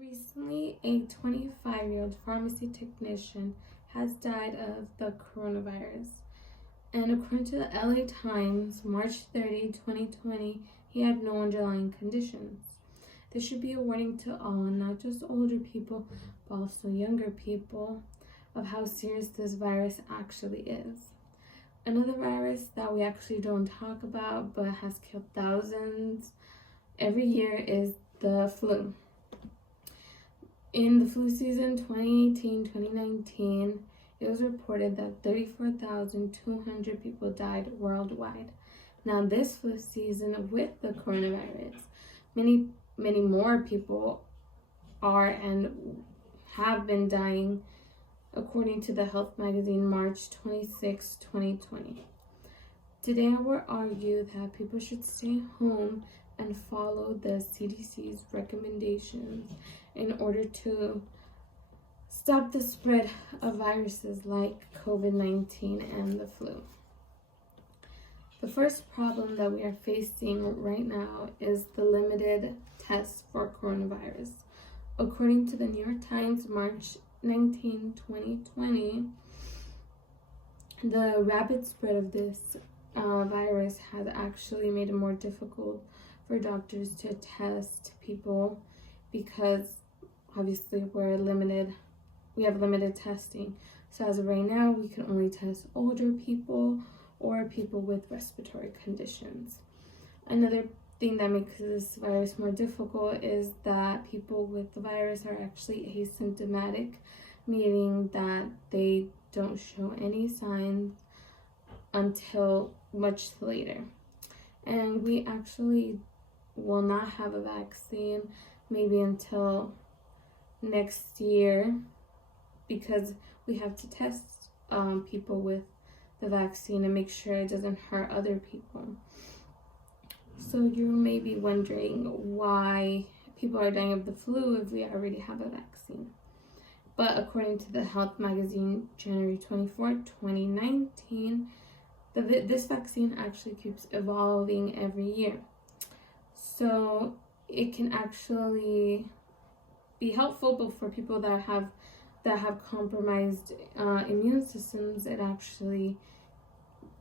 Recently, a 25-year-old pharmacy technician has died of the coronavirus. And according to the LA Times, March 30, 2020, he had no underlying conditions. This should be a warning to all, not just older people, but also younger people, of how serious this virus actually is. Another virus that we actually don't talk about but has killed thousands every year is the flu. In the flu season 2018-2019, it was reported that 34,200 people died worldwide. Now this flu season with the coronavirus, many more people are and have been dying, according to the health magazine March 26, 2020. Today I will argue that people should stay home and follow the CDC's recommendations in order to stop the spread of viruses like COVID-19 and the flu. The first problem that we are facing right now is the limited tests for coronavirus. According to the New York Times, March 19, 2020, the rapid spread of this virus has actually made it more difficult for doctors to test people because obviously we have limited testing. So as of right now, we can only test older people or people with respiratory conditions. Another thing that makes this virus more difficult is that people with the virus are actually asymptomatic, meaning that they don't show any signs until much later. And we actually will not have a vaccine maybe until next year, because we have to test people with the vaccine and make sure it doesn't hurt other people. So you may be wondering why people are dying of the flu if we already have a vaccine. But according to the health magazine January 24, 2019, this vaccine actually keeps evolving every year. So it can actually be helpful, but for people that have compromised immune systems, it actually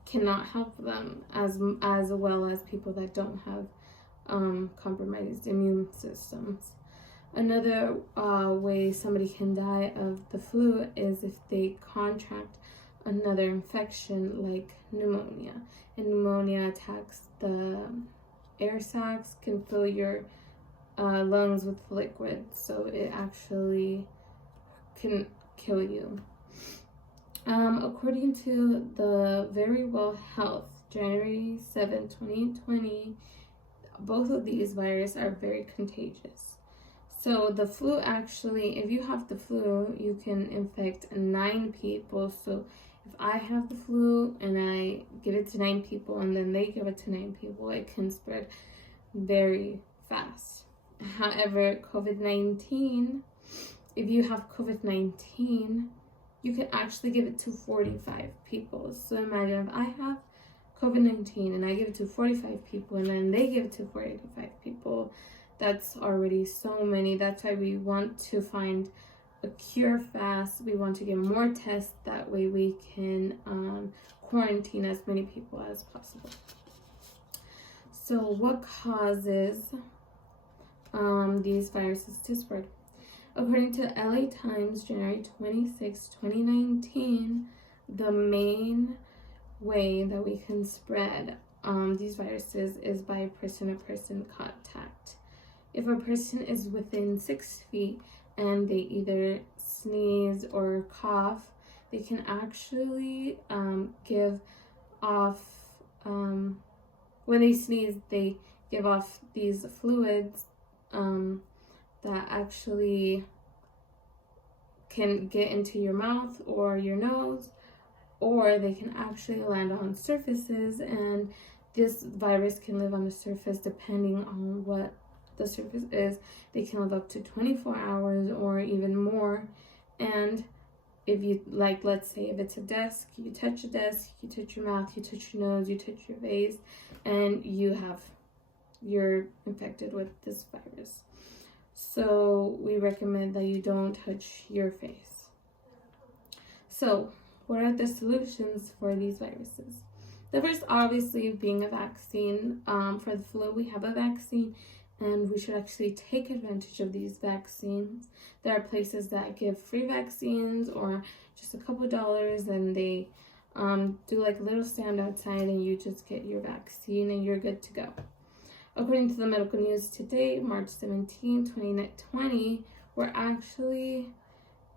cannot help them as well as people that don't have compromised immune systems. Another way somebody can die of the flu is if they contract another infection like pneumonia. And pneumonia attacks the air sacs, can fill your lungs with liquid, so it actually can kill you. According to the Very Well Health, January 7, 2020, both of these viruses are very contagious. So the flu actually, if you have the flu, you can infect 9 people. So if I have the flu and I give it to 9 people and then they give it to 9 people, it can spread very fast. However, COVID-19, if you have COVID-19, you can actually give it to 45 people. So imagine if I have COVID-19 and I give it to 45 people and then they give it to 45 people, that's already so many. That's why we want to find a cure fast. We want to get more tests. That way we can quarantine as many people as possible. So what causes these viruses to spread? According to LA Times, January 26, 2019, the main way that we can spread these viruses is by person-to-person contact. If a person is within 6 feet and they either sneeze or cough, they can actually give off, when they sneeze, they give off these fluids that actually can get into your mouth or your nose, or they can actually land on surfaces, and this virus can live on the surface depending on what the surface is. They can live up to 24 hours or even more. And if you, like, let's say if it's a desk, you touch a desk, you touch your mouth, you touch your nose, you touch your face, and you're infected with this virus. So we recommend that you don't touch your face. So what are the solutions for these viruses? The first, obviously, being a vaccine. For the flu, we have a vaccine, and we should actually take advantage of these vaccines. There are places that give free vaccines or just a couple dollars, and they do like a little stand outside, and you just get your vaccine and you're good to go. According to the medical news today, March 17, 2020, we're actually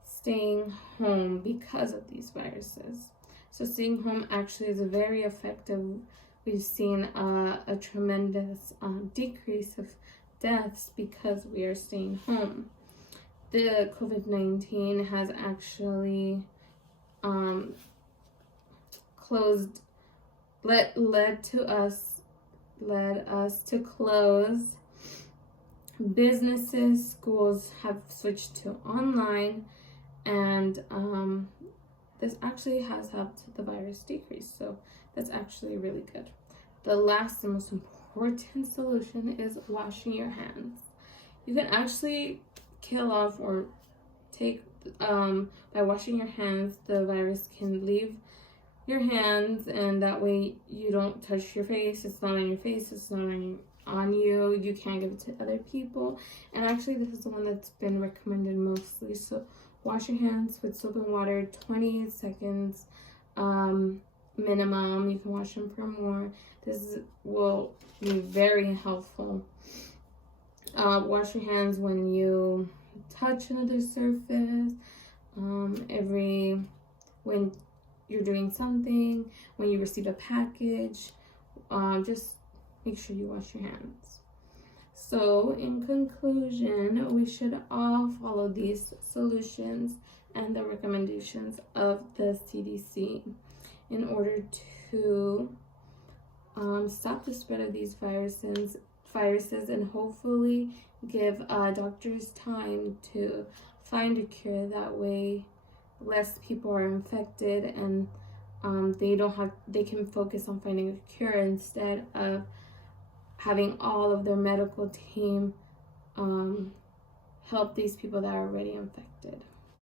staying home because of these viruses. So staying home actually is very effective. We've seen a tremendous decrease of deaths because we are staying home. The COVID-19 has actually led us to close businesses. Schools have switched to online, and this actually has helped the virus decrease, so that's actually really good. The last and most important solution is washing your hands. You can actually kill off or take by washing your hands, the virus can leave your hands, and that way you don't touch your face. It's not on your face, it's not on you. You can't give it to other people. And actually, this is the one that's been recommended mostly. So wash your hands with soap and water, 20 seconds minimum. You can wash them for more. This will be very helpful. Wash your hands when you touch another surface, when you're doing something, when you receive a package, just make sure you wash your hands. So in conclusion, we should all follow these solutions and the recommendations of the CDC in order to stop the spread of these viruses and hopefully give doctors time to find a cure. That way less people are infected, and they can focus on finding a cure instead of having all of their medical team help these people that are already infected.